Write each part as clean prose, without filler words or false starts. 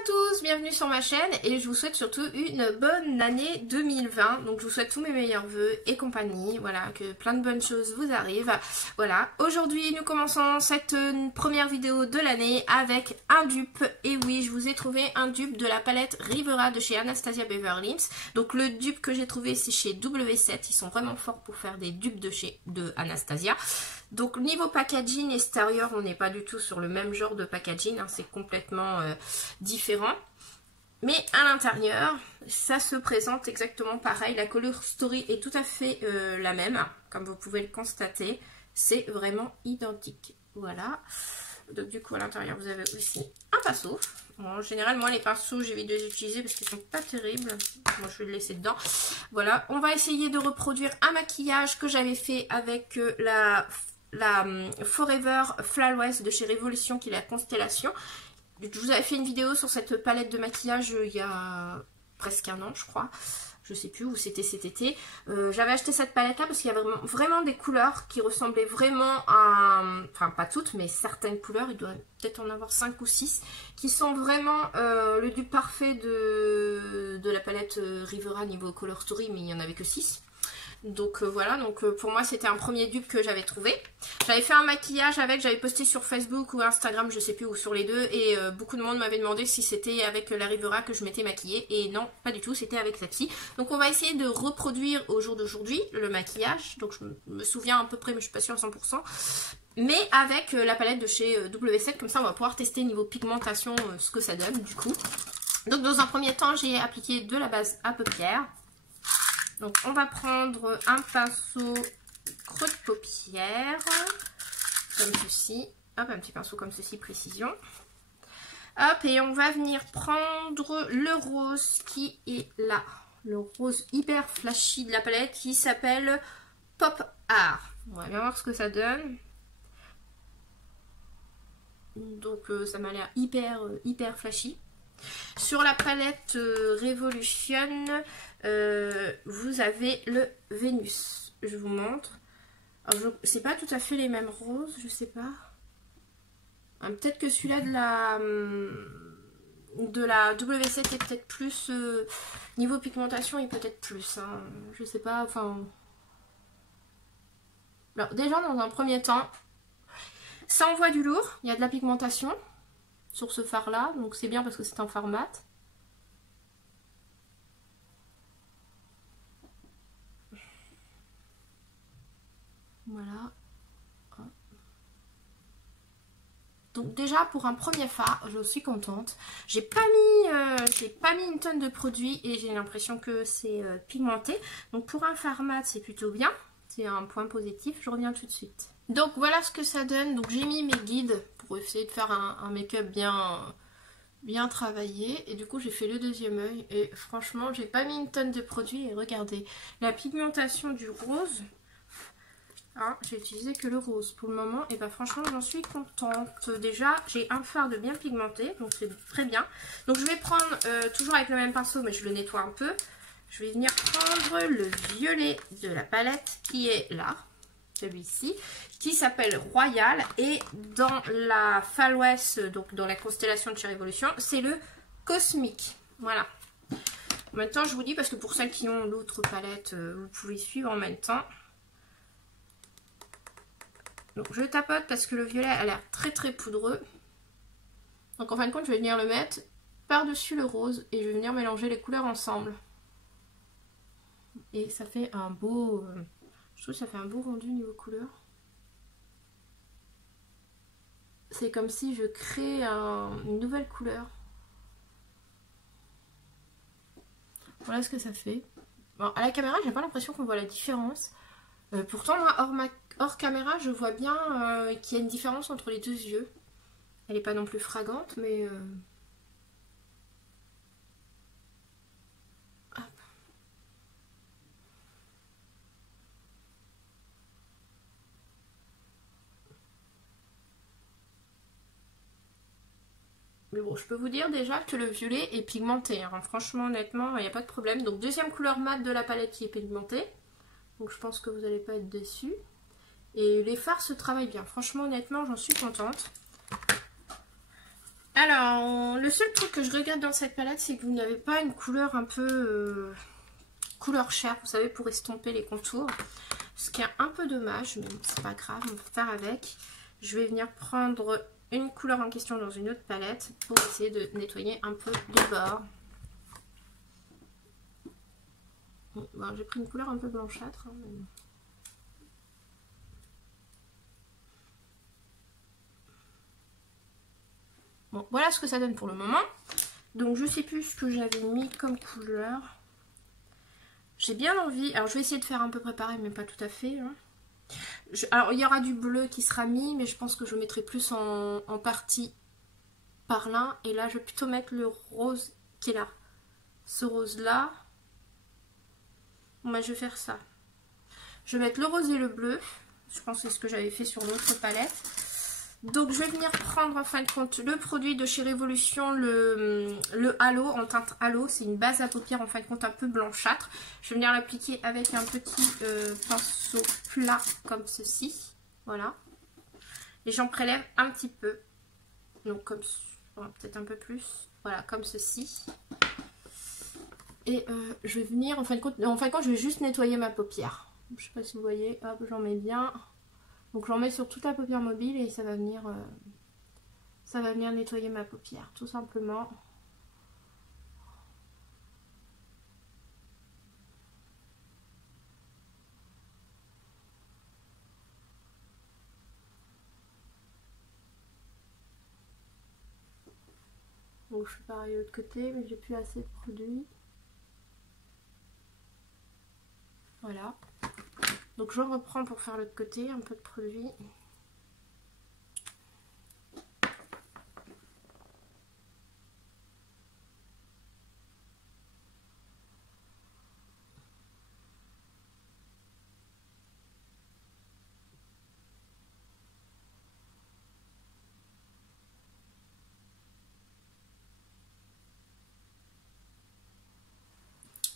à tous, bienvenue sur ma chaîne et je vous souhaite surtout une bonne année 2020. Donc je vous souhaite tous mes meilleurs vœux et compagnie, voilà, que plein de bonnes choses vous arrivent. Voilà, aujourd'hui nous commençons cette première vidéo de l'année avec un dupe. Et oui, je vous ai trouvé un dupe de la palette Rivera de chez Anastasia Beverly Hills. Donc le dupe que j'ai trouvé c'est chez W7, ils sont vraiment forts pour faire des dupes de Anastasia. Donc niveau packaging extérieur, on n'est pas du tout sur le même genre de packaging, hein, c'est complètement différent. Mais à l'intérieur, ça se présente exactement pareil. La color story est tout à fait la même, comme vous pouvez le constater. C'est vraiment identique. Voilà. Donc du coup à l'intérieur, vous avez aussi un pinceau. Bon, en général, moi les pinceaux, j'évite de les utiliser parce qu'ils sont pas terribles. Moi je vais le laisser dedans. Voilà. On va essayer de reproduire un maquillage que j'avais fait avec la Forever Flawless de chez Révolution, qui est la Constellation. Je vous avais fait une vidéo sur cette palette de maquillage il y a presque un an je crois. Je sais plus où c'était cet été. J'avais acheté cette palette là parce qu'il y avait vraiment des couleurs qui ressemblaient vraiment à... Enfin pas toutes mais certaines couleurs, il doit peut-être en avoir 5 ou 6 qui sont vraiment le dupe parfait de la palette Rivera niveau Color Story, mais il n'y en avait que 6. Donc voilà, donc pour moi c'était un premier dupe que j'avais trouvé. J'avais fait un maquillage avec, j'avais posté sur Facebook ou Instagram, je sais plus, ou sur les deux, et beaucoup de monde m'avait demandé si c'était avec la Rivera que je m'étais maquillée, et non, pas du tout, c'était avec celle-ci. Donc on va essayer de reproduire au jour d'aujourd'hui le maquillage, donc je me souviens à peu près mais je suis pas sûre à 100%, mais avec la palette de chez W7, comme ça on va pouvoir tester niveau pigmentation ce que ça donne du coup. Donc dans un premier temps j'ai appliqué de la base à paupières. Donc on va prendre un pinceau creux de paupière, comme ceci. Hop, un petit pinceau comme ceci, précision. Hop, et on va venir prendre le rose qui est là. Le rose hyper flashy de la palette qui s'appelle Pop Art. On va bien voir ce que ça donne. Donc ça m'a l'air hyper flashy. Sur la palette Revolution, vous avez le Vénus. Je vous montre. C'est pas tout à fait les mêmes roses, je sais pas. Peut-être que celui-là de la W7 est peut-être plus... niveau pigmentation, il peut être plus. Hein, je sais pas, enfin... Alors déjà, dans un premier temps, ça envoie du lourd. Il y a de la pigmentation sur ce fard là, donc c'est bien parce que c'est un fard mat. Voilà. Donc déjà pour un premier fard, je suis contente. J'ai pas mis une tonne de produits et j'ai l'impression que c'est pigmenté. Donc pour un fard mat, c'est plutôt bien. C'est un point positif. Je reviens tout de suite. Donc voilà ce que ça donne. Donc j'ai mis mes guides pour essayer de faire un make-up bien travaillé. Et du coup j'ai fait le deuxième œil. Et franchement j'ai pas mis une tonne de produits. Et regardez, la pigmentation du rose. Hein, j'ai utilisé que le rose pour le moment. Et bah franchement j'en suis contente. Déjà j'ai un fard de bien pigmenté. Donc c'est très bien. Donc je vais prendre toujours avec le même pinceau. Mais je le nettoie un peu. Je vais venir prendre le violet de la palette qui est là. Celui-ci, qui s'appelle Royal, et dans la Flawless, donc dans la constellation de chez Révolution, c'est le Cosmique. Voilà. En même temps, je vous dis, parce que pour celles qui ont l'autre palette, vous pouvez suivre en même temps. Donc je tapote parce que le violet a l'air très poudreux. Donc en fin de compte, je vais venir le mettre par-dessus le rose et je vais venir mélanger les couleurs ensemble. Et ça fait un beau... je trouve que ça fait un beau rendu niveau couleur. C'est comme si je crée une nouvelle couleur. Voilà ce que ça fait. Bon, à la caméra, j'ai pas l'impression qu'on voit la différence. Pourtant, moi, hors caméra, je vois bien qu'il y a une différence entre les deux yeux. Elle n'est pas non plus fragante, mais... Mais bon, je peux vous dire déjà que le violet est pigmenté. Hein. Franchement, honnêtement, il n'y a pas de problème. Donc, deuxième couleur mat de la palette qui est pigmentée. Donc, je pense que vous n'allez pas être déçus. Et les fards se travaillent bien. Franchement, honnêtement, j'en suis contente. Alors, Le seul truc que je regarde dans cette palette, c'est que vous n'avez pas une couleur un peu couleur chair, vous savez, pour estomper les contours. Ce qui est un peu dommage, mais bon, c'est pas grave, on va faire avec. Je vais venir prendre une couleur en question dans une autre palette pour essayer de nettoyer un peu les bords. Bon, j'ai pris une couleur un peu blanchâtre. Hein, mais... Bon, voilà ce que ça donne pour le moment. Donc je sais plus ce que j'avais mis comme couleur. J'ai bien envie, alors je vais essayer de faire un peu préparé mais pas tout à fait. Hein. Alors il y aura du bleu qui sera mis, mais je pense que je mettrai plus en partie par là. Et là je vais plutôt mettre le rose qui est là. Ce rose là. Bon bah je vais faire ça. Je vais mettre le rose et le bleu. Je pense que c'est ce que j'avais fait sur l'autre palette. Donc je vais venir prendre en fin de compte le produit de chez Révolution, le halo en teinte halo. C'est une base à paupières en fin de compte un peu blanchâtre. Je vais venir l'appliquer avec un petit pinceau plat comme ceci. Voilà. Et j'en prélève un petit peu. Donc comme peut-être un peu plus. Voilà, comme ceci. Et je vais venir en fin de compte, je vais juste nettoyer ma paupière. Je sais pas si vous voyez, hop, j'en mets bien. Donc j'en mets sur toute la paupière mobile et ça va venir nettoyer ma paupière, tout simplement. Donc je fais pareil de l'autre côté, mais j'ai plus assez de produit. Voilà. Donc je reprends pour faire l'autre côté, un peu de produit.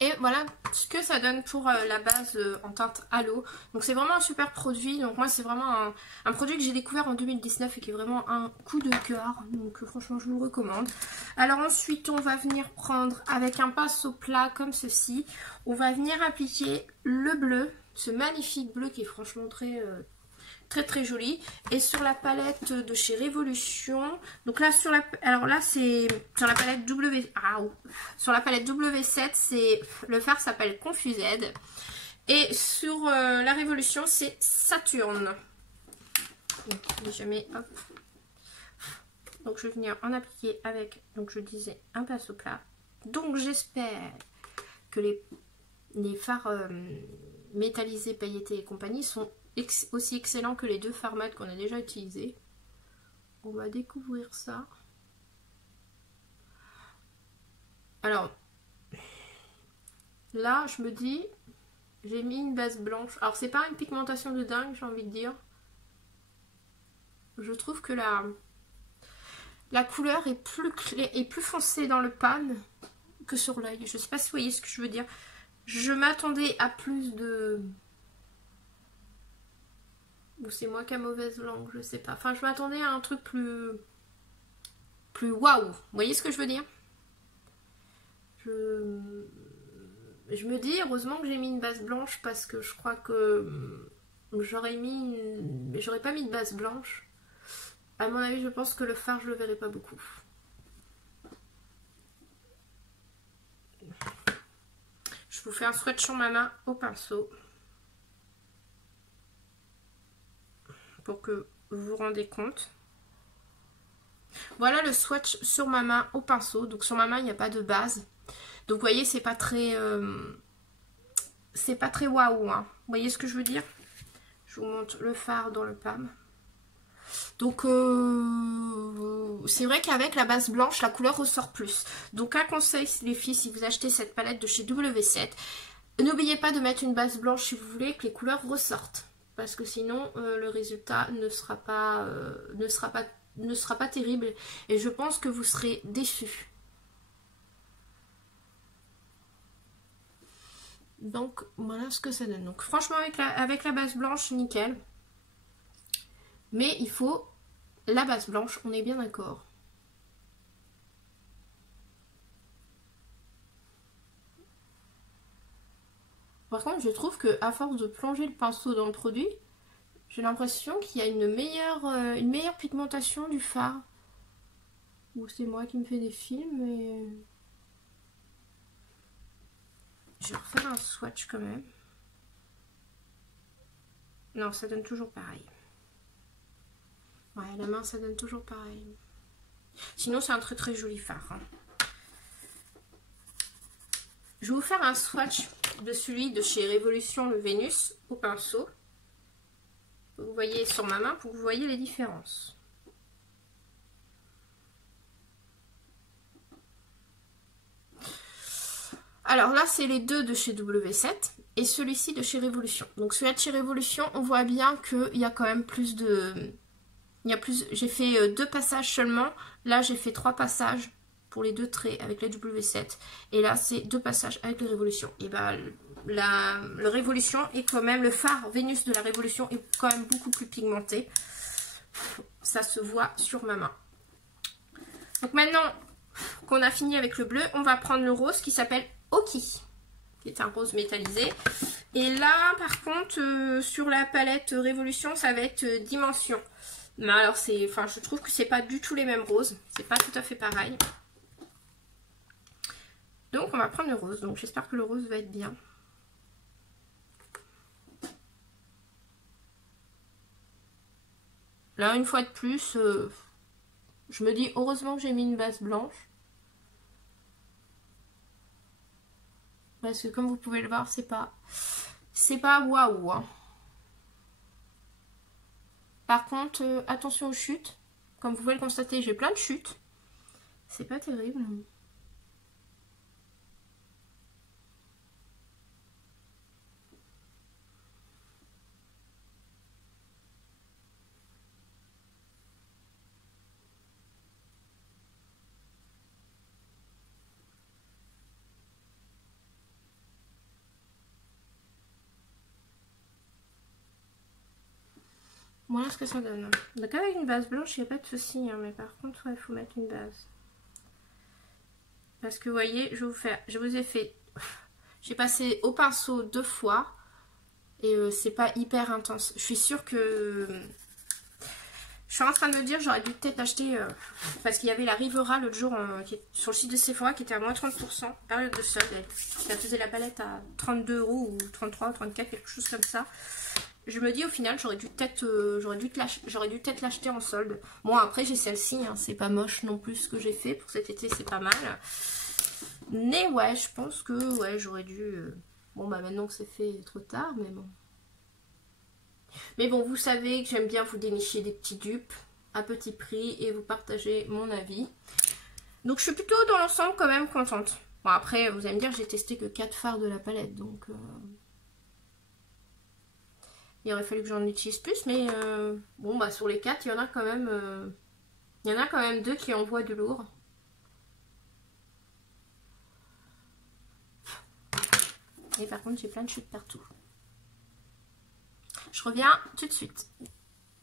Et voilà ce que ça donne pour la base en teinte halo. Donc c'est vraiment un super produit. Donc moi c'est vraiment un produit que j'ai découvert en 2019 et qui est vraiment un coup de cœur. Donc franchement je vous le recommande. Alors ensuite on va venir prendre avec un pinceau plat comme ceci. On va venir appliquer le bleu. Ce magnifique bleu qui est franchement très joli. Et sur la palette de chez Révolution, donc là c'est sur la palette sur la palette W7, c'est le fard s'appelle Confused et sur la Révolution c'est Saturne. Donc jamais, hop. Donc je vais venir en appliquer avec, donc je disais, un pinceau plat. Donc j'espère que les fards métallisés, pailletés et compagnie sont aussi excellent que les deux fards mat qu'on a déjà utilisés. On va découvrir ça. Alors là je me dis, j'ai mis une base blanche. Alors c'est pas une pigmentation de dingue, j'ai envie de dire. Je trouve que la couleur est plus foncée dans le pan que sur l'œil. Je sais pas si vous voyez ce que je veux dire. Je m'attendais à plus de... Ou c'est moi qui ai mauvaise langue, je sais pas. Enfin, je m'attendais à un truc plus waouh. Vous voyez ce que je veux dire? Je me dis, heureusement que j'ai mis une base blanche parce que je crois que j'aurais pas mis de base blanche. À mon avis, je pense que le fard, je le verrai pas beaucoup. Je vous fais un swatch sur ma main au pinceau. Pour que vous vous rendez compte. Voilà le swatch sur ma main au pinceau. Donc sur ma main il n'y a pas de base. Donc vous voyez c'est pas très waouh hein. Vous voyez ce que je veux dire? Je vous montre le fard dans le PAM. Donc c'est vrai qu'avec la base blanche la couleur ressort plus. Donc un conseil les filles, si vous achetez cette palette de chez W7, n'oubliez pas de mettre une base blanche si vous voulez que les couleurs ressortent. Parce que sinon le résultat ne sera pas terrible et je pense que vous serez déçus. Donc voilà ce que ça donne. Donc franchement avec la base blanche nickel. Mais il faut la base blanche, on est bien d'accord. Par contre, je trouve que à force de plonger le pinceau dans le produit, j'ai l'impression qu'il y a une meilleure pigmentation du fard. Ou c'est moi qui me fais des films, mais... Je vais refaire un swatch quand même. Non, ça donne toujours pareil. Ouais, à la main, ça donne toujours pareil. Sinon, c'est un très très joli fard. Hein. Je vais vous faire un swatch de celui de chez Révolution, le Vénus, au pinceau. Vous voyez sur ma main pour que vous voyez les différences. Alors là, c'est les deux de chez W7 et celui-ci de chez Révolution. Donc celui-là de chez Révolution, on voit bien qu'il y a quand même plus de... J'ai fait 2 passages seulement. Là, j'ai fait 3 passages pour les 2 traits avec la W7. Et là, c'est 2 passages avec les Révolutions. Et ben, le Révolution est quand même... Le fard Vénus de la Révolution est quand même beaucoup plus pigmenté. Ça se voit sur ma main. Donc maintenant qu'on a fini avec le bleu, on va prendre le rose qui s'appelle Oki, qui est un rose métallisé. Et là, par contre, sur la palette Révolution, ça va être Dimension. Mais alors, je trouve que c'est pas du tout les mêmes roses. C'est pas tout à fait pareil. Donc, on va prendre le rose. Donc, j'espère que le rose va être bien. Là, une fois de plus, je me dis heureusement que j'ai mis une base blanche. Parce que comme vous pouvez le voir, c'est pas waouh. Hein. Par contre, attention aux chutes. Comme vous pouvez le constater, j'ai plein de chutes. C'est pas terrible. Voilà ce que ça donne. Donc avec une base blanche, il n'y a pas de souci, hein, mais par contre, il faut mettre une base. Parce que vous voyez, je vous ai fait... J'ai passé au pinceau 2 fois et c'est pas hyper intense. Je suis sûre que... Je suis en train de me dire, j'aurais dû peut-être acheter... parce qu'il y avait la Rivera l'autre jour sur le site de Sephora qui était à moins 30%, période de solde. Elle faisait la palette à 32 € ou 33 ou 34, quelque chose comme ça. Je me dis au final j'aurais dû peut-être l'acheter en solde. Bon après j'ai celle-ci, hein, c'est pas moche non plus ce que j'ai fait pour cet été, c'est pas mal. Mais ouais, je pense que ouais j'aurais dû... Bon bah maintenant que c'est fait, trop tard, mais bon. Mais bon, vous savez que j'aime bien vous dénicher des petits dupes à petit prix et vous partager mon avis. Donc je suis plutôt dans l'ensemble quand même contente. Bon après vous allez me dire j'ai testé que 4 fards de la palette, donc... Il aurait fallu que j'en utilise plus, mais bon bah sur les 4, il y en a quand même 2 qui envoient de lourd. Et par contre, j'ai plein de chutes partout. Je reviens tout de suite.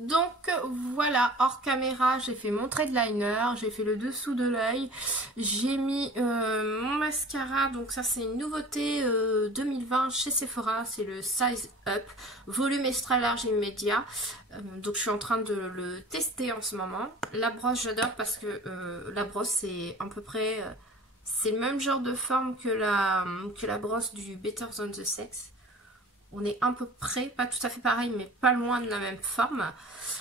Donc voilà, hors caméra, j'ai fait mon trait de liner, j'ai fait le dessous de l'œil, j'ai mis mon mascara, donc ça c'est une nouveauté 2020 chez Sephora, c'est le Size Up, volume extra large immédiat, donc je suis en train de le tester en ce moment. La brosse j'adore parce que la brosse c'est à peu près, c'est le même genre de forme que la brosse du Better Than the Sex. On est à peu près, pas tout à fait pareil, mais pas loin de la même forme.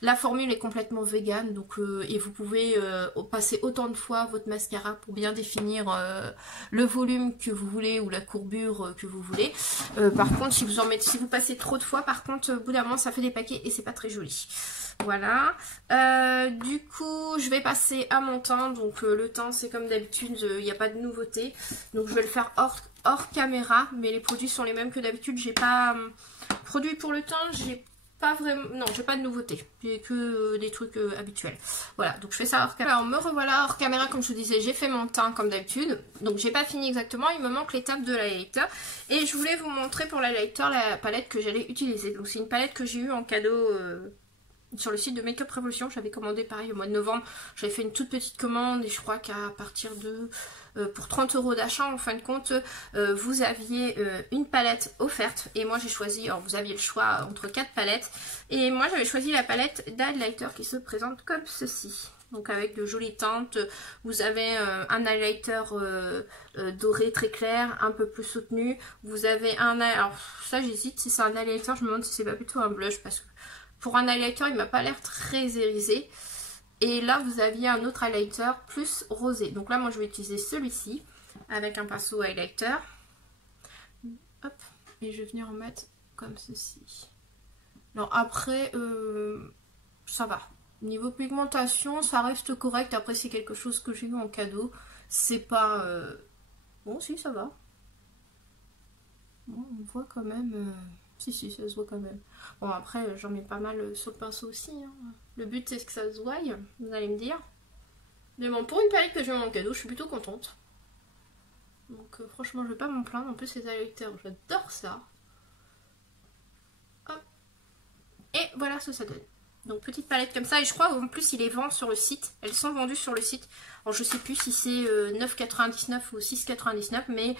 La formule est complètement vegan, donc et vous pouvez passer autant de fois votre mascara pour bien définir le volume que vous voulez ou la courbure que vous voulez. Par contre, si vous passez trop de fois, par contre, au bout d'un moment, ça fait des paquets et c'est pas très joli. Voilà. Du coup, je vais passer à mon teint. Donc le teint, c'est comme d'habitude, il n'y a pas de nouveauté. Donc je vais le faire hors caméra, mais les produits sont les mêmes que d'habitude. J'ai pas produit pour le teint, j'ai pas vraiment, non, j'ai pas de nouveauté, j'ai que des trucs habituels. Voilà, donc je fais ça hors caméra. Alors me revoilà hors caméra, comme je vous disais, j'ai fait mon teint comme d'habitude. Donc j'ai pas fini exactement, il me manque l'étape de l'highlighter. Et je voulais vous montrer pour l'highlighter la palette que j'allais utiliser. Donc c'est une palette que j'ai eue en cadeau sur le site de Make Up Revolution. J'avais commandé pareil au mois de novembre. J'avais fait une toute petite commande et je crois qu'à partir de... pour 30 € d'achat, en fin de compte, vous aviez une palette offerte. Et moi j'ai choisi, alors vous aviez le choix entre 4 palettes. Et moi j'avais choisi la palette d'highlighter qui se présente comme ceci. Donc avec de jolies teintes, vous avez un highlighter doré très clair, un peu plus soutenu. Vous avez un... Alors ça j'hésite si c'est un highlighter, je me demande si c'est pas plutôt un blush parce que pour un highlighter il m'a pas l'air très irisé. Et là vous aviez un autre highlighter plus rosé. Donc là moi je vais utiliser celui-ci avec un pinceau highlighter. Hop, et je vais venir en mettre comme ceci. Alors après ça va. Niveau pigmentation, ça reste correct. Après, c'est quelque chose que j'ai eu en cadeau. C'est pas... Bon, si, ça va. Bon, on voit quand même... Si, ça se voit quand même. Bon, après, j'en mets pas mal sur le pinceau aussi. Hein. Le but, c'est que ça se voie, vous allez me dire. Mais bon, pour une palette que j'ai eu en cadeau, je suis plutôt contente. Donc, franchement, je vais pas m'en plaindre. En plus, ces highlighters, j'adore ça. Hop. Et voilà ce que ça donne. Donc petite palette comme ça, et je crois en plus il les vend sur le site, elles sont vendues sur le site. Alors je sais plus si c'est 9,99 ou 6,99, mais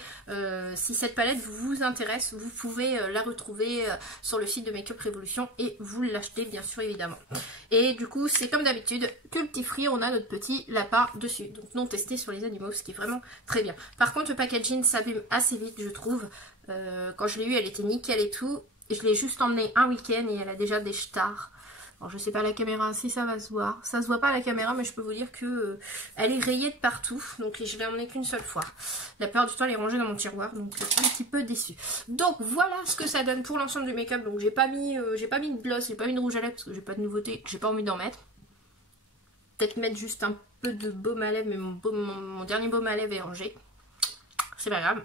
si cette palette vous intéresse, vous pouvez la retrouver sur le site de Make Up Revolution et vous l'achetez bien sûr évidemment. Et du coup c'est comme d'habitude, cruelty free, on a notre petit lapin dessus, donc non testé sur les animaux, ce qui est vraiment très bien. Par contre le packaging s'abîme assez vite je trouve, quand je l'ai eu elle était nickel et tout, et je l'ai juste emmenée un week-end et elle a déjà des stars. Alors je sais pas à la caméra si ça va se voir, ça se voit pas à la caméra mais je peux vous dire que elle est rayée de partout, donc je l'ai emmenée qu'une seule fois. La plupart du temps elle est rangée dans mon tiroir, donc je suis un petit peu déçue. Donc voilà ce que ça donne pour l'ensemble du make-up. Donc j'ai pas mis de gloss, j'ai pas mis de rouge à lèvres parce que j'ai pas de nouveauté, j'ai pas envie d'en mettre. Peut-être mettre juste un peu de baume à lèvres, mais mon dernier baume à lèvres est rangé. C'est pas grave.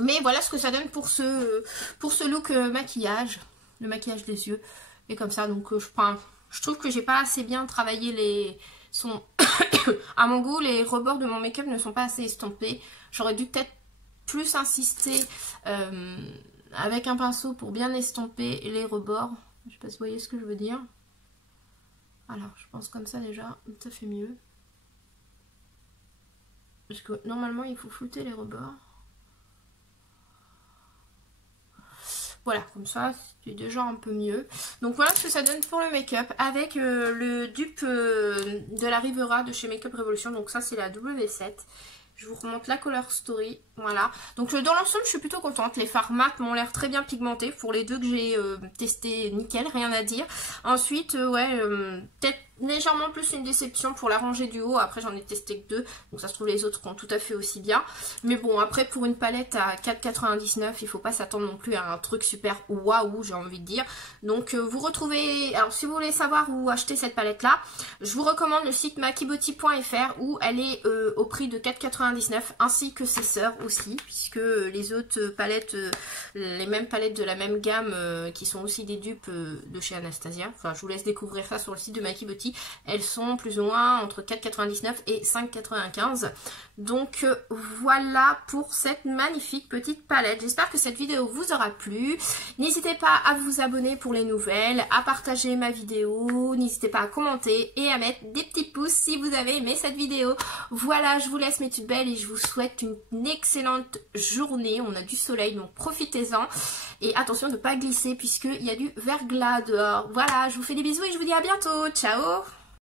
Mais voilà ce que ça donne pour ce look maquillage, le maquillage des yeux. Et comme ça, donc je trouve que j'ai pas assez bien travaillé à mon goût, les rebords de mon make-up ne sont pas assez estompés. J'aurais dû peut-être plus insister avec un pinceau pour bien estomper les rebords. Je sais pas si vous voyez ce que je veux dire. Alors, je pense comme ça déjà, ça fait mieux. Parce que normalement, il faut flouter les rebords. Voilà, comme ça, c'est déjà un peu mieux. Donc voilà ce que ça donne pour le make-up avec le dupe de la Rivera de chez Make Up Revolution. Donc ça, c'est la W7. Je vous remonte la Color Story. Voilà. Donc dans l'ensemble, je suis plutôt contente. Les fards mat m'ont l'air très bien pigmentés. Pour les deux que j'ai testé, nickel, rien à dire. Ensuite, ouais, peut-être légèrement plus une déception pour la rangée du haut. Après, j'en ai testé que 2. Donc ça se trouve, les autres sont tout à fait aussi bien. Mais bon, après, pour une palette à 4,99, il faut pas s'attendre non plus à un truc super waouh, j'ai envie de dire. Donc, vous retrouvez... Alors, si vous voulez savoir où acheter cette palette-là, je vous recommande le site makiboti.fr où elle est au prix de 4,99 ainsi que ses sœurs aussi, puisque les autres palettes, les mêmes palettes de la même gamme qui sont aussi des dupes de chez Anastasia. Enfin, je vous laisse découvrir ça sur le site de Makiboti. Elles sont plus ou moins entre 4,99 et 5,95. Donc voilà pour cette magnifique petite palette. J'espère que cette vidéo vous aura plu. N'hésitez pas à vous abonner pour les nouvelles, à partager ma vidéo, n'hésitez pas à commenter et à mettre des petits pouces si vous avez aimé cette vidéo. Voilà, je vous laisse mes toutes belles et je vous souhaite une excellente journée. On a du soleil donc profitez-en et attention de ne pas glisser puisqu'il y a du verglas dehors. Voilà, je vous fais des bisous et je vous dis à bientôt. Ciao!